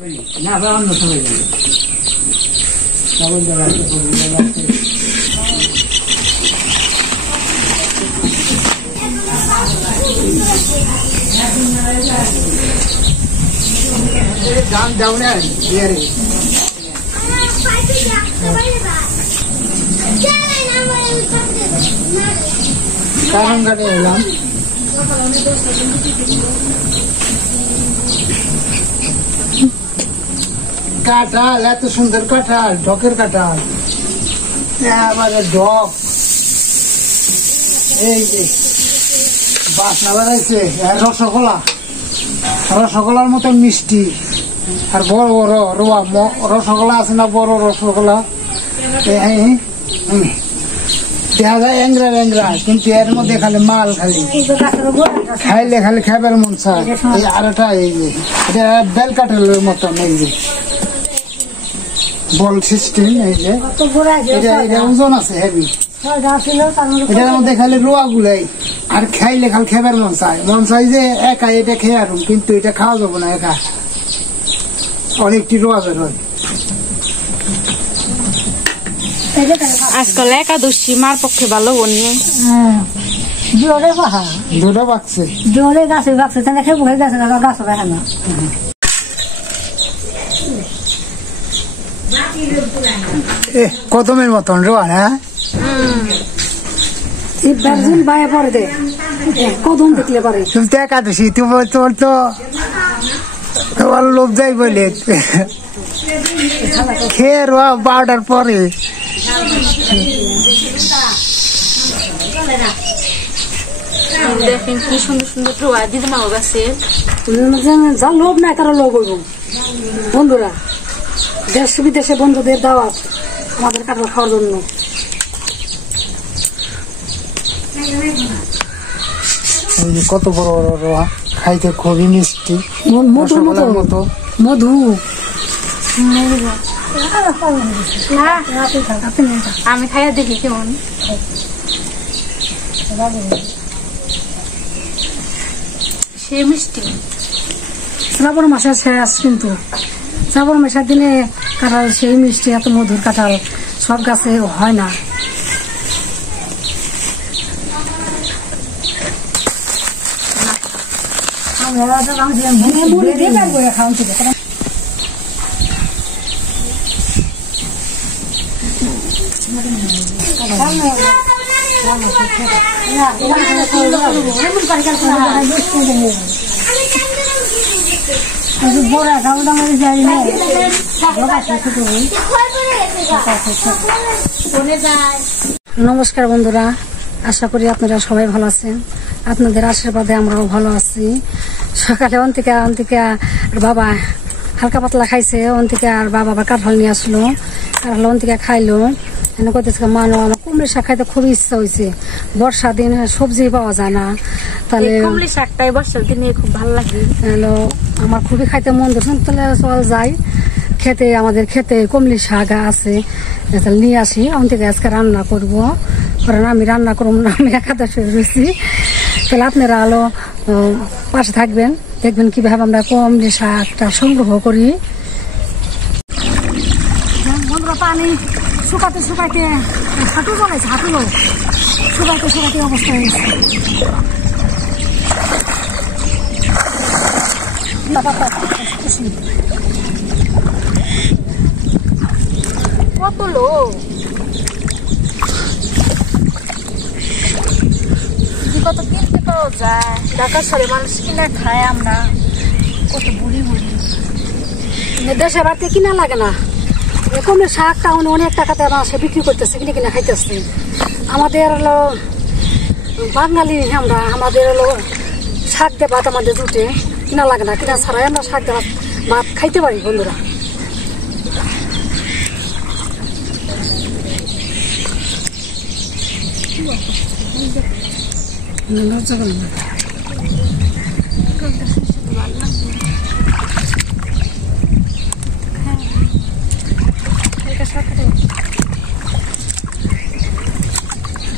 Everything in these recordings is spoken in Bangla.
না আবার অন্য সময় যাবে দাম দাও না কারণ গাড়ি এলাম কাঁঠাল এত সুন্দর কাঁঠাল ঢকের কাঁঠাল আবার ঢক এই যে বাসনা বেড়াইছে রসগোল্লা রসগোল্লার মতো মিষ্টি আর বড় বড় রোয়া রসগোল্লা আছে না বড় রসগোল্লা দেখা যায় এংরা এংরা কিন্তু এর মধ্যে খালি মাল খালি খাইলে খালি খাইবার মন চায় এই আরেকটা এই যে এটা বেল কাঁঠালের মতন এই যে বল সিস্টেম এই যে এটা ওজন আছে হেভি এটার মধ্যে খালি রোয়া গুলাই আর খাইলে খালি খাইবার মন চাই যে একা এটা খেয়ে আর কিন্তু এটা খাওয়া যাবো না একা অনেকটি রোয়া বের হয় আজকাল একাদশী মার পক্ষে ভালো বনি জোরে বাহা দুটো বাকছে জোরে গাছে বাকছে তাহলে খেয়ে বসে গেছে গাছ রাখে না কদমের মতন রোয়া না দার্জিলিং বাইরে পরে দে কদম দেখলে পারে তুমি তো একাদশী তোমার তো তোমার লোভ যাই বলে খেয়ে রোয়া 12টার পরে দেখেন কি সুন্দর সুন্দর রোয়া দিদি মা গাছে যা লোভ নাই তারা লোভ হইব বন্ধুরা দেশ বিদেশে বন্ধুদের দাওয়াত আমাদের কাঁঠাল খাওয়ার জন্য কত বড় বড় রোয়া খাইতে খুবই মিষ্টি মধুর মতো মধু আমি খাইয়া দেখি কেমন সে মিষ্টি শ্রাবণ মাসের শেষ কিন্তু শ্রাবণ মাসের দিনে কাঁঠাল সেই মিষ্টি এত মধুর কাঁঠাল সব গাছে হয় না নমস্কার বন্ধুরা, আশা করি আপনারা সবাই ভালো আছেন। আপনাদের আশীর্বাদে আমরাও ভালো আছি। সকালে অন্তিকা বাবা হালকা পাতলা খাইছে, অন্তিকা আর বাবা আবার কাঁঠাল নিয়ে আসলো, কাঁঠাল অন্তিকা খাইলো। করতেছে মানো আমার কুমড়ি শাক খাইতে খুব ইচ্ছা হয়েছে। বর্ষা দিন সবজি পাওয়া যায় না, তাহলে কুমড়ি শাকটাই বর্ষার দিনে খুব ভালো লাগে। আমার খুবই খাইতে মন ধরছে, তাহলে চল যাই খেতে। আমাদের খেতে কুমড়ি শাক আছে, তাহলে নিয়ে আসি। অন্তিকা আজকে রান্না করবো, কারণ আমি রান্না করবো না, আমি একাদশী রয়েছি। তাহলে আপনারা পাশে থাকবেন, দেখবেন কিভাবে আমরা কুমড়ি শাকটা সংগ্রহ করি। বন্ধুরা পানি শুকাতে শুকাইতে হাঁটু চলেছে, হাঁটুলো শুকাইতে শুকাইতে অবস্থা হয়ে গেছে। কত লোক কত কিনতে পাওয়া যায়, ঢাকার শহরে মানুষ কিনা খায়, আমরা কত বুড়ি বুড়ি দেশের বাড়িতে কিনা লাগে না। এরকম শাকটা অনেক টাকাতে সে বিক্রি করতেছে, কিনে কিনে খাইতেছে। আমাদের হলো বাঙালি, আমরা আমাদের হলো শাক দিয়ে ভাত আমাদের জুটে, কিনা লাগে না। কিনা ছাড়াই আমরা শাক দিয়ে ভাত খাইতে পারি বন্ধুরা।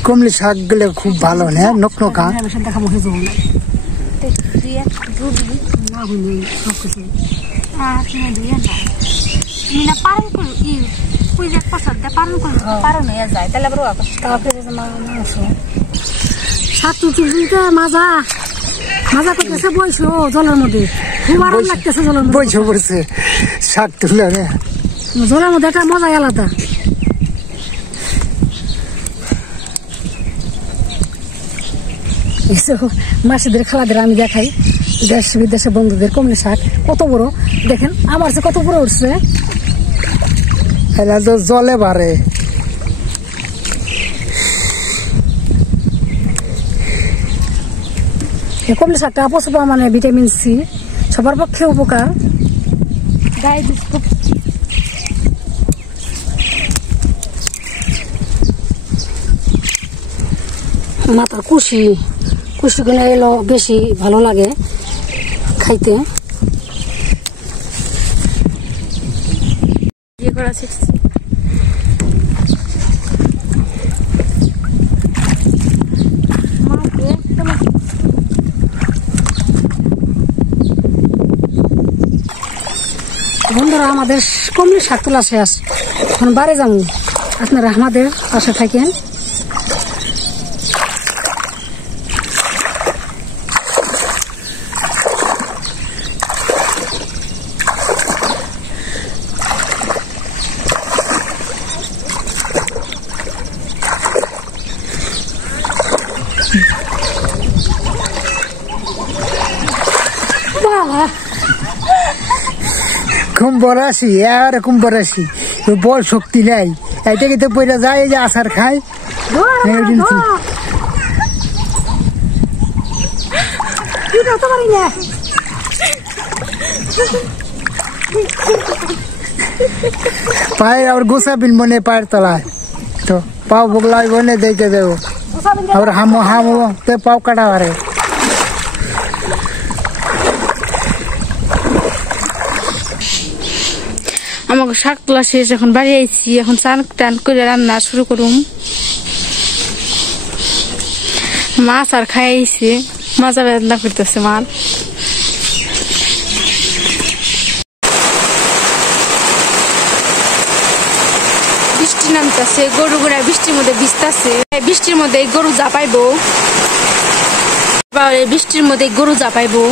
কুমড়ি শাক গুলো খুব ভালো না, নকনকা তুমি দিয়ে না তুমি না পালন করো ই পুজো পছন্দ পালন করো পালন হয়ে যায় তাহলে আবার তারপরে মাংস শাক তুলতে মাজা মাজা করতেছে বইছো জলের মধ্যে খুব আরাম লাগতেছে জলের মধ্যে বইছো পড়ছে শাক তুলে জলের মধ্যে একটা মজাই আলাদা। মাসিদের খেলাদের আমি দেখাই দেশ বিদেশে বন্ধুদের কমলি শাক কত বড় দেখেন আমার সে কত বড় উঠছে এরা তো জলে বাড়ে কমলি শাকটা প্রচুর মানে ভিটামিন সি সবার পক্ষে উপকার। মাথার কুশি কুশিগুলো এলো বেশি ভালো লাগে খাইতে। বন্ধুরা আমাদের কমলি শাক তোলা শেষ, এখন বাড়ি যাবো, আপনারা আমাদের পাশে থাকেন। কুম্ভরাশি আর কুম্ভরাশি বল শক্তি নাই, এটাকে তো পয়লা যায় যে আচার খায়। পায়ের আবার গোসা বিন মনে পায়ের তলায় তো পাও বগলাই বনে দেখে দেবো আবার হামো হামো তো পাও কাটা পারে। আমাকে শাক তোলা শেষ, এখন বাড়ি আইছি, এখন চান টান করে রান্না শুরু করুম। মাছ আর খাই আইছি, মাজা বেদনা করতেছে মার। বৃষ্টি নামতেছে, গরু গুড়া বৃষ্টির মধ্যে ভিজতেছে, বৃষ্টির মধ্যে গরু জাপাইবো, বৃষ্টির মধ্যে গরু জাপাইবো।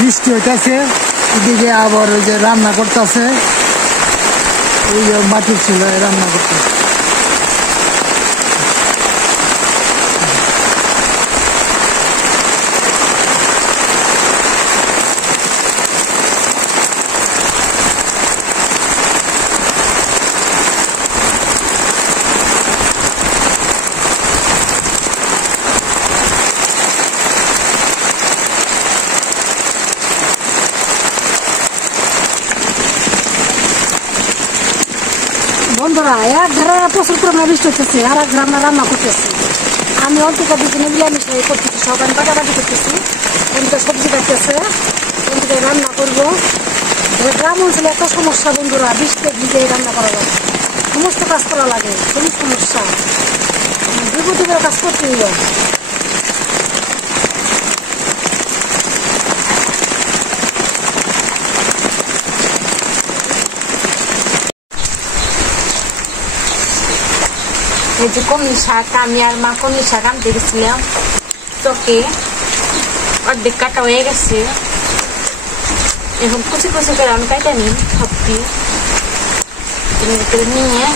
বৃষ্টি হইতেছে, এদিকে আবার ওই যে রান্না করতেছে, ওই যে মাটির ছিল রান্না করতেছে। বন্ধুরা এক ধারে প্রচুর পরিমাণে বৃষ্টি হচ্ছে, আর এক ধারে রান্না করতেছে। আমি অন্তিকা দুজনে মিলামিশে করতেছি, সব আমি কাটাকাটি করতেছি। অন্তিকা সবজি কাটতেছে, অন্তিকা রান্না করবো। গ্রাম অঞ্চলে একটা সমস্যা বন্ধুরা, বৃষ্টিতে ভিজে রান্না করা যায়, সমস্ত কাজ করা লাগে, খুবই সমস্যা, বিপদে কাজ করতে হবে। এই যে কলমি শাক, আমি আর মা কলমি শাক আনতে গেছিলাম চকে, অর্ধেক কাটা হয়ে গেছে। এখন কুচি কুচি করে আমি কাটা নিই সবটি নিয়ে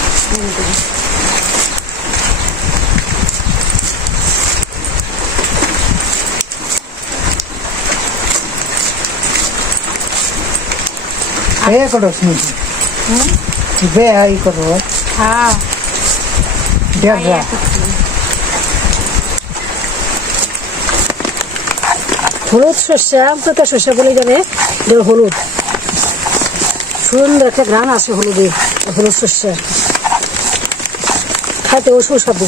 হ্যাঁ হলুদ সর্ষে, আমতোতা সর্ষে বলে যাবে, হলুদ সুন্দর একটা ঘ্রাণ আছে হলুদে, হলুদ সর্ষে খাইতে ও সুস্বাদু।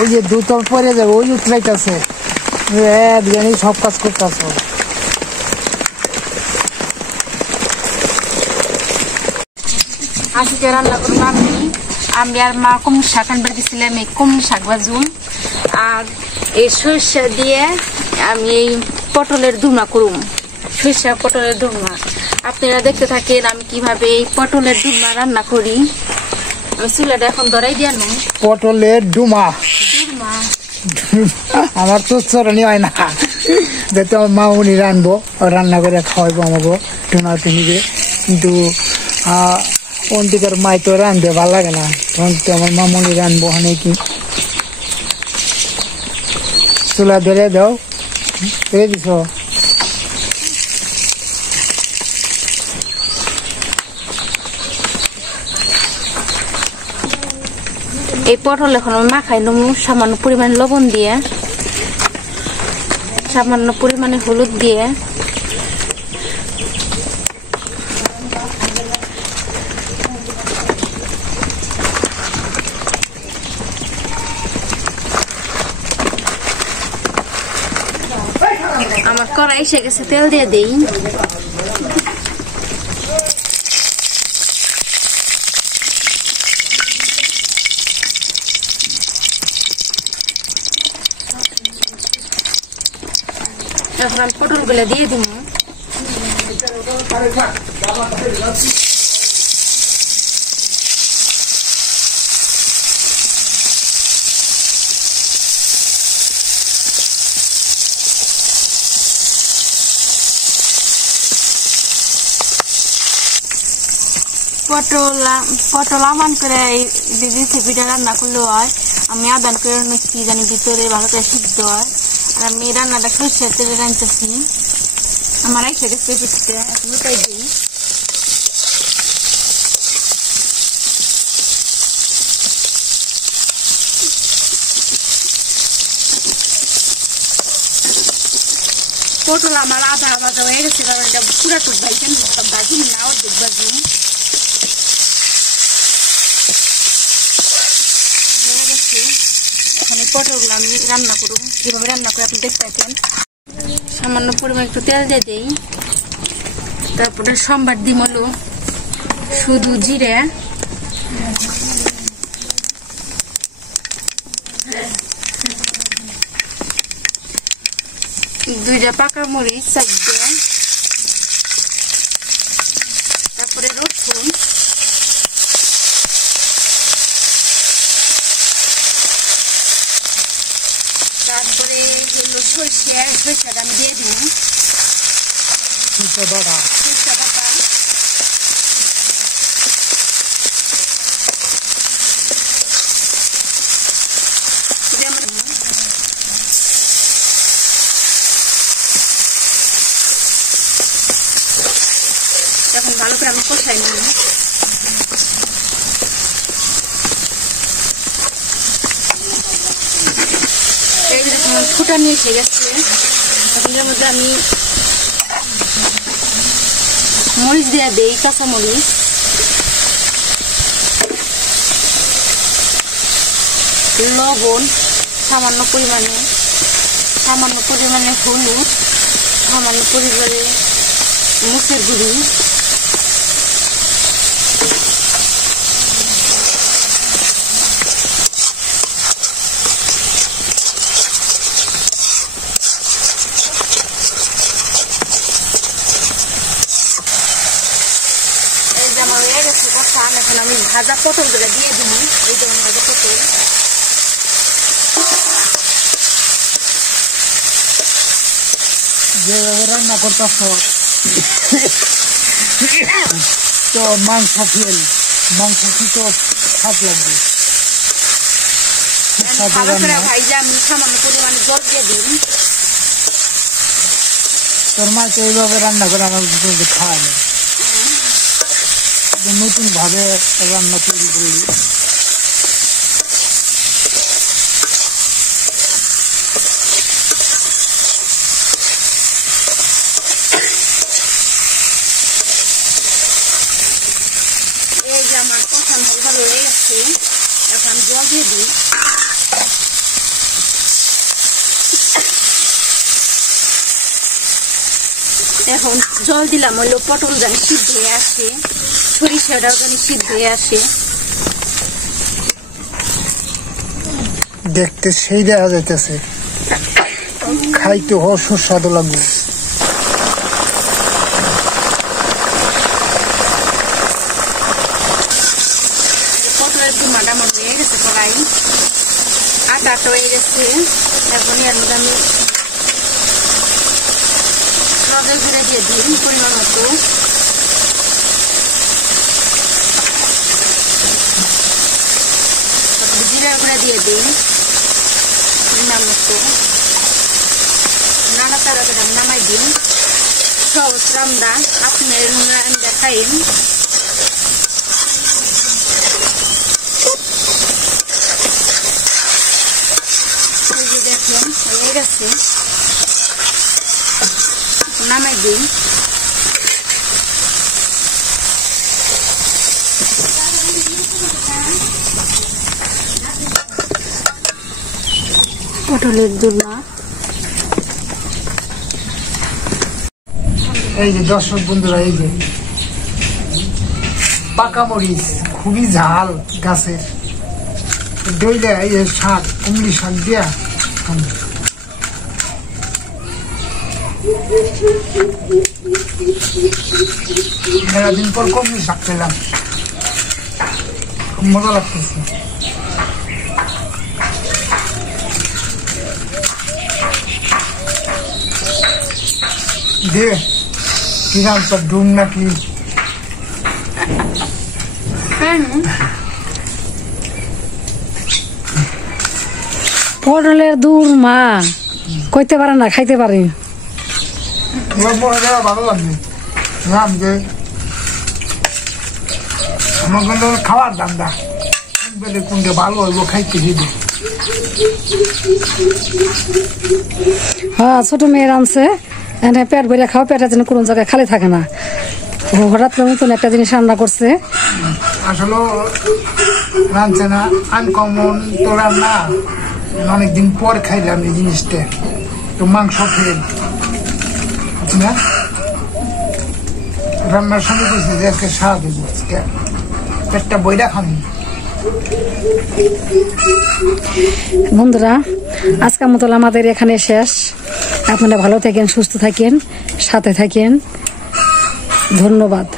ওই যে দুতল পরে যাবে, ওই উতরাইতেছে, জানি সব কাজ করতেছে। আজকে রান্না করবো আমি আর মা কলমি শাক আনবার গেছিলাম, এই কলমি শাক ভাজুন। আর এই সরিষা দিয়ে আমি এই পটলের দুমা করুম, সরিষা পটলের দুমা। আপনারা দেখতে থাকেন আমি কিভাবে এই পটলের দুমা রান্না করি। আমি চুলাটা এখন ধরাই দিয়ে নুন। পটলের ডুমা আমার তো চরণী হয় না, যেহেতু আমার মা উনি রানবো, রান্না করে খাওয়াইবো আমাকে টুনা টুনিকে। কিন্তু অন্তিকার মাই তো রানবে ভালো লাগে না, তখন তো আমার মামুনি রানবো কি। চুলা ধরে দাও, ধরে দিছ। এই পটল এখন আমি মাখাই নেব সামান্য পরিমাণে লবণ দিয়ে, সামান্য পরিমাণে হলুদ দিয়ে। আমার কড়াই এসে গেছে, তেল দিয়ে দেই। এখন আমি পটলগুলো দিয়ে দিব। পটল আমান করে রেসিপিটা রান্না করলে হয়। আমি আদান করে নিচ্ছি জানি ভিতরে ভালো করে সিদ্ধ হয়। আর আমি রান্নাটা সরষের তেলে রাঁধতেছি। আমার এসে গেছে পিঠতে, এখন উঠাই দিই। পটল আমার আধা ভাজা হয়ে গেছে, কারণ এটা পুরা টুক ভাইছেন, ভাজি না অর্ধেক ভাজি। এখন এই পটলগুলো আমি রান্না করব, যেভাবে রান্না করে আপনি দেখতে পাচ্ছেন। সামান্য পরিমাণ একটু তেল দিয়ে দিই, তারপরে সম্বার দিম হলো শুধু জিরে, দুইটা পাকা মরিচ চারটে, তারপরে রসুন, তারপরে হলো সরিষাটা আমি দিয়ে দিই, সরিষা বাটা, এখন ভালো করে আমি কষাই নিই। ফুটা নিয়ে এসে গেছে, এর মধ্যে আমি মরিচ দিয়ে দিই, কাঁচা মরিচ। লবণ, সামান্য পরিমাণে হলুদ, সামান্য পরিমাণে মুসের গুঁড়ি, এখন আমি ভাজা পটলগুলো দিয়ে দিব। এই যেমন ভাজা পটল, যেভাবে রান্না করতেছ তো মাংস ফেল, মাংস কি তো স্বাদ লাগবে। ভাইজা আমি সামান্য পরিমাণে জল দিয়ে দিই। তোর মা তো এইভাবে রান্না করে আমার খাওয়ানো, নতুন ভাবে রান্না তৈরি করলি। এই যে আমার কষান ভালো হয়ে গেছে, এখন জল দিয়ে দিই। এখন জল দিলাম হইলো পটল যেন সিদ্ধ হয়ে আসে, সরিষাটাও যেন সিদ্ধ হয়ে আসে। দেখতে সেই দেখা যাইতেছে, খাইতে সুস্বাদু লাগবে। পটলের দুমাটা আমার হয়ে গেছে, প্রায় আটাটা হয়ে গেছে। এখন এর মধ্যে আমি লবণ গুঁড়া দিয়ে দিই পরিমাণ মতো, জিরা গুঁড়া দিয়ে দিই পরিমাণ মতো, নাড়াচাড়া করে নামাই দিন। সহজ রান্না, আপনারা দেখাইন। দেখেন হয়ে গেছে, নামাই দিই। পটলের দোরমা। এই যে দর্শক বন্ধুরা, এই যে পাকা মরিচ, খুবই ঝাল গাছের, দইলে এই শাক, কুমড়ি শাক দিয়া মেলাদিন পর কুমড়ি শাক পেলাম, খুব মজা লাগতেছে। দে কি নাম তোর, ডুম নাকি? পটলের দোরমা কইতে পারে না, খাইতে পারে। ভালো লাগবে যে আমার কিন্তু খাওয়ার দামটা কোনটা ভালো হইব খাইতে দিবে। হ্যাঁ, ছোট মেয়ের আনছে, এনে পেট ভরে খাওয়া, পেটের জন্য কোনো জায়গায় খালি থাকে না। হঠাৎ করে নতুন একটা জিনিস রান্না করছে, আসলে রাঁধছে না, আনকমন তো রান্না, অনেকদিন পর খাইলাম এই জিনিসটা। তো মাংস ফেল না, রান্নার সঙ্গে বলছি যে আজকে স্বাদ হইব, পেটটা বইরা খানি। বন্ধুরা, আজকের মতো আমাদের এখানে শেষ। আপনারা ভালো থাকেন, সুস্থ থাকেন, সাথে থাকেন। ধন্যবাদ।